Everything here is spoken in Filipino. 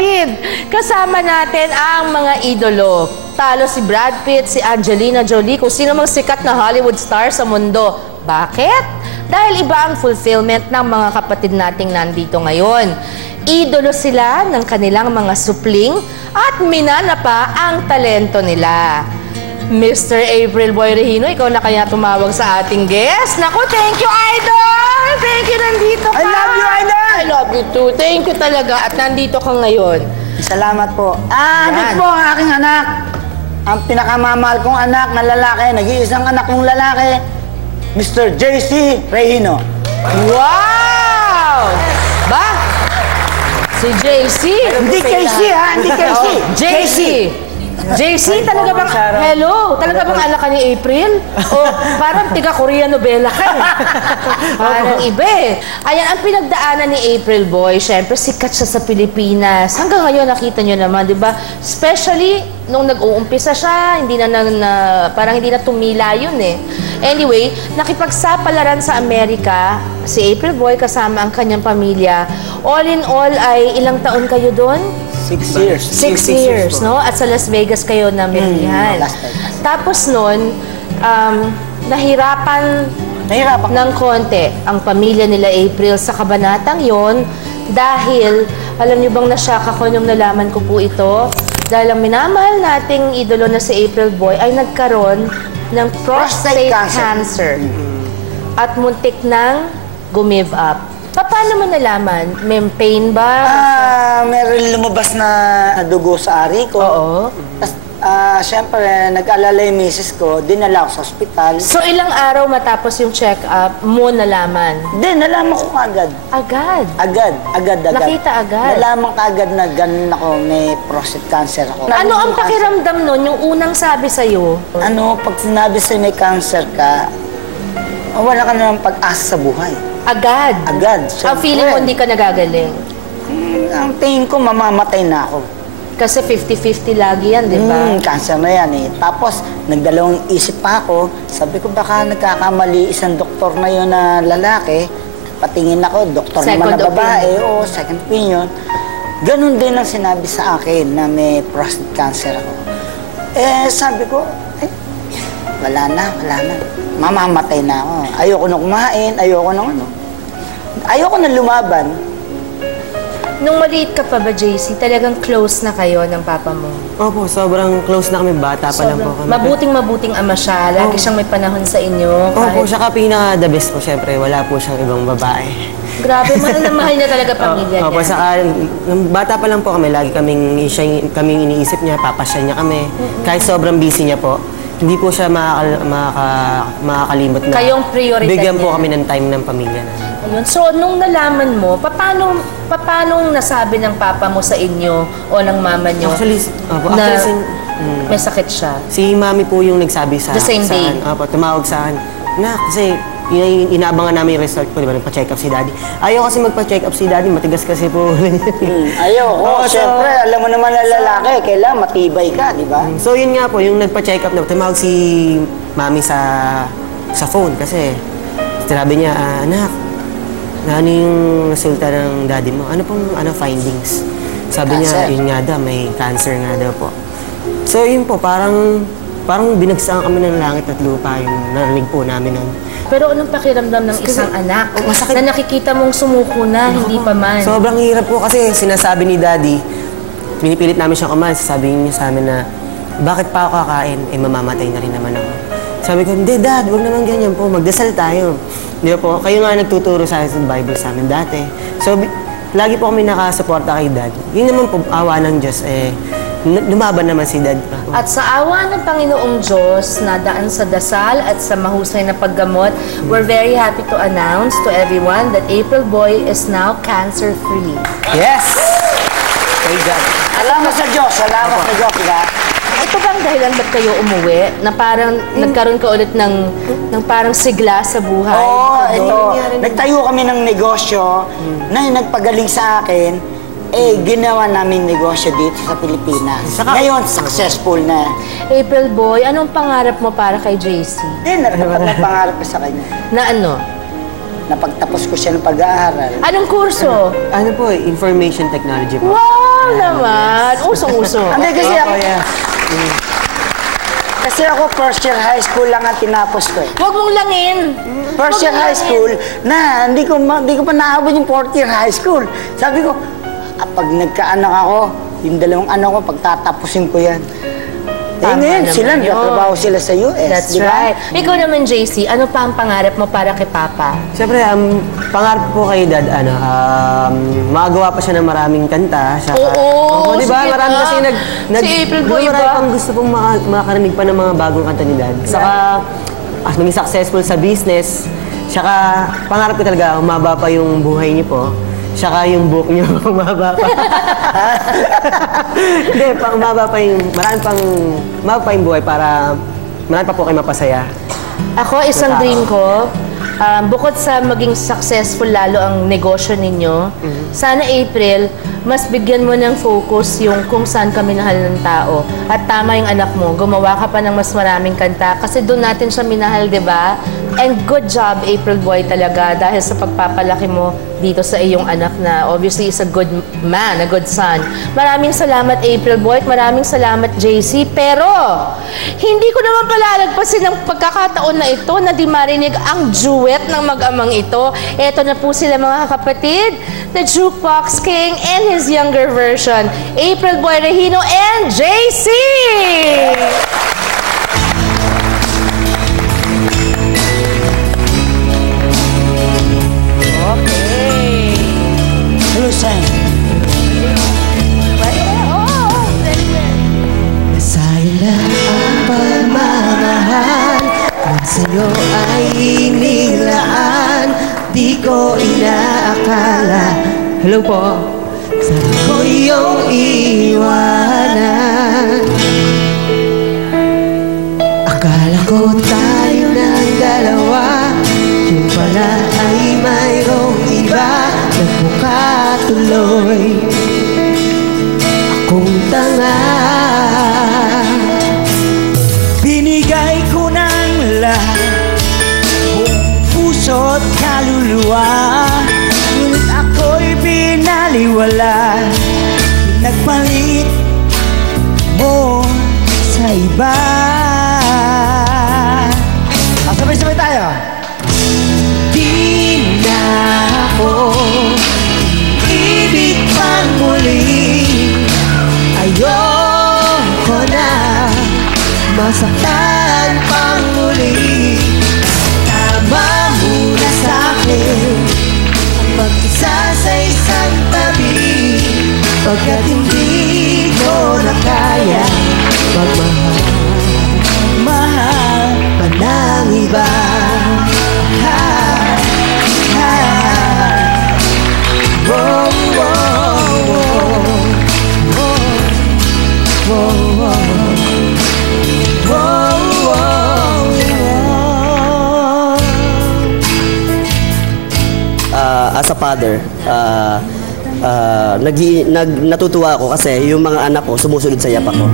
kapatid, kasama natin ang mga idolo. Talo si Brad Pitt, si Angelina Jolie, kung sino mang sikat na Hollywood star sa mundo. Bakit? Dahil iba ang fulfillment ng mga kapatid nating nandito ngayon. Idolo sila ng kanilang mga supling at minana pa ang talento nila. Mr. April Boy Regino, ikaw na kaya tumawag sa ating guest. Naku, thank you, Idol! Thank you, nandito ka. I love you, Idol! I love you too. Thank you talaga at nandito ka ngayon. Salamat po. Ito po ang aking anak. Ang pinakamamahal kong anak na lalaki, nag-iisang anak kong lalaki, Mr. JC Regino. Wow! Ba? Si JC? Hindi KC, ha? Hindi KC. JC! JC, talaga bang, hello, talaga bang anak ka ni April? O parang tiga-Korea novela ka eh. Parang iba eh. Ayan, ang pinagdaanan ni April Boy, syempre sikat siya sa Pilipinas. Hanggang ngayon nakita nyo naman, di ba? Especially nung nag-uumpisa siya, parang hindi na tumila yun eh. Anyway, nakipagsapalaran sa Amerika, si April Boy kasama ang kanyang pamilya. All in all ay ilang taon kayo doon? 6 years. 6 years, no? At sa Las Vegas kayo namilihan. Tapos noon, nahirapan ng konti ang pamilya nila April sa kabanatang yon dahil, alam niyo bang nasyak ako nung nalaman ko po ito? Dahil ang minamahal nating idolo na si April Boy ay nagkaroon ng prostate cancer. At muntik nang gumive up. Paano mo nalaman? May pain ba? Meron lumabas na dugo sa ari ko. Oo. Tapos, syempre, nag-alala yung misis ko, dinala ako sa ospital. So, ilang araw matapos yung check-up mo nalaman? Hindi, nalaman ko agad. Agad? Agad. Nakita agad? Nalaman ka agad na ganun ako, may prostate cancer ako. Ano ang pakiramdam nun, yung unang sabi sa'yo? Pag sinabi sa'yo may cancer ka, wala ka na ng pag-asa sa buhay. Agad? Agad. Ang feeling mo hindi ka nagagaling? Ang tingin ko, mamamatay na ako. Kasi 50-50 lagi yan, di ba? Cancer na yan eh. Tapos, nagdalawang isip pa ako. Sabi ko, baka nagkakamali isang doktor na yun na lalaki. Patingin ako, doktor naman na babae. O, second opinion. Ganun din ang sinabi sa akin na may prostate cancer ako. Sabi ko, wala na. Mamamatay na ako. Ayoko na kumain, ayoko na lumaban. Nung maliit ka pa ba, JC, talagang close na kayo ng papa mo? Opo, sobrang close na kami. Bata pa lang po kami. Mabuting ama siya. Lagi siyang may panahon sa inyo. Opo, siya ka pinaka-the best po, syempre. Wala po siyang ibang babae. Grabe, mahal na mahal niya talaga pamilya niya. Opo, saka, bata pa lang po kami, lagi kaming iniisip niya, papasya niya kami. Kahit sobrang busy niya po, hindi po siya makakalimot na kayong prioridad bigyan niya. Po kami ng time ng pamilya na. Ayun. So, nung nalaman mo, paano nasabi ng papa mo sa inyo o ng mama niyo may sakit siya? Si mami po yung nagsabi sa the same day? Opo, tumawag sa akin. Kasi inaabangan namin yung result ko, di ba? Nagpa-check up si daddy. Ayaw kasi magpa-check up si daddy, matigas kasi po. Ayoko. Siyempre, alam mo naman na lalaki, kailangan matibay ka, di ba? So yun nga po, yung nagpa-check up na, tumawag si mami sa phone kasi sinabi niya, anak, ano yung resulta ng daddy mo? Ano pong findings? Sabi niya, yun nga daw, may cancer nga daw po. So yun po, parang binagsakan kami ng langit at lupa yung narinig po namin nun. Pero anong pakiramdam ng isang anak na nakikita mong sumuko na, hindi pa man? Sobrang hirap po kasi sinasabi ni daddy, pinipilit namin siyang kumain, sasabihin niya sa amin na, bakit pa ako kakain? Mamamatay na rin naman ako. Sabi ko, hindi dad, huwag naman ganyan po, magdasal tayo. Di po, kayo nga nagtuturo sa Bible sa amin dati. So, lagi po kami nakasuporta kay dad. Yun naman po, awa ng Diyos, lumaban naman si dad. At sa awa ng Panginoong Diyos, na daan sa dasal at sa mahusay na paggamot, we're very happy to announce to everyone that April Boy is now cancer-free. Yes! Thank God. Salamat sa Diyos. Salamat sa Diyos. Ito bang dahilan ba't kayo umuwi? Na parang nagkaroon ka ulit ng parang sigla sa buhay? Oo, ito. Nagtayo kami ng negosyo na yung nagpagaling sa akin. Ginawa namin negosyo dito sa Pilipinas. Ngayon, successful na. April Boy, anong pangarap mo para kay JC? Hindi, pangarap ko sa kanya. Na ano? napagtapos ko siya ng pag-aaral. Anong kurso? Ano po, information technology po. Wow naman! Usong-uso. Hindi kasi Opo, ako, yes. kasi ako first year high school lang ang tinapos ko eh. Huwag mong langin. First year high school na hindi ko pa naabot yung fourth year high school. Sabi ko, pag nagkaanak ako, yung dalawang anak ko, pagtatapusin ko yan. Tama ngayon, naman sila, yun. nagtatrabaho sila sa US. That's di ba? right. Ikaw naman, JC, ano pa ang pangarap mo para kay Papa? Siyempre, pangarap po kay Dad, makagawa pa siya ng maraming kanta. Oo, di ba? sige Marami na. kasi Si April Boy marami ba? pang gusto pong makarinig pa ng mga bagong kanta ni Dad. Saka, maging successful sa business. Saka, pangarap ko talaga, humaba pa yung buhay niyo po. Saka yung book niyo, humaba pa. Hindi, humaba pa yung, humaba pa yung buhay para marami pa po kayo mapasaya. Ako, isang dream ko, bukod sa maging successful lalo ang negosyo ninyo, sana April, mas bigyan mo ng focus yung kung saan ka minahal ng tao. At tama yung anak mo, gumawa ka pa ng mas maraming kanta kasi doon natin siya minahal, di ba? And good job, April Boy, talaga dahil sa pagpapalaki mo dito sa iyong anak na obviously is a good man, a good son. Maraming salamat, April Boy, maraming salamat, JC. Pero, hindi ko naman palalagpasin ang pagkakataon na ito na di marinig ang duet ng mag-amang ito. Ito na po sila mga kapatid, the Jukebox King and his younger version, April Boy Regino and JC! Lusang. Sa'yo na ang pagmamahal kung sa'yo ay inilaan, di ko inaakala. Hello po. Sana ko iyong iwanan. Akala ko tayo ng dalawa, yung pala ay mayroong iba. Nagmukha tuloy akong tanga. Binigay ko ng lahat, buong puso't kaluluwa, ngunit ako'y binaliwala. Nagpalit mo sa iba. Sabay-sabay tayo. Di na ako ibig pang muli, ayoko na masaktan pang muli. Tama muna sa'kin ang mag-isa sa isang tabi, pagkat hindi ko na kaya magmahal, mahal pa ng iba. As a father, natutuwa ako kasi yung mga anak ko sumusunod sa yapak ko.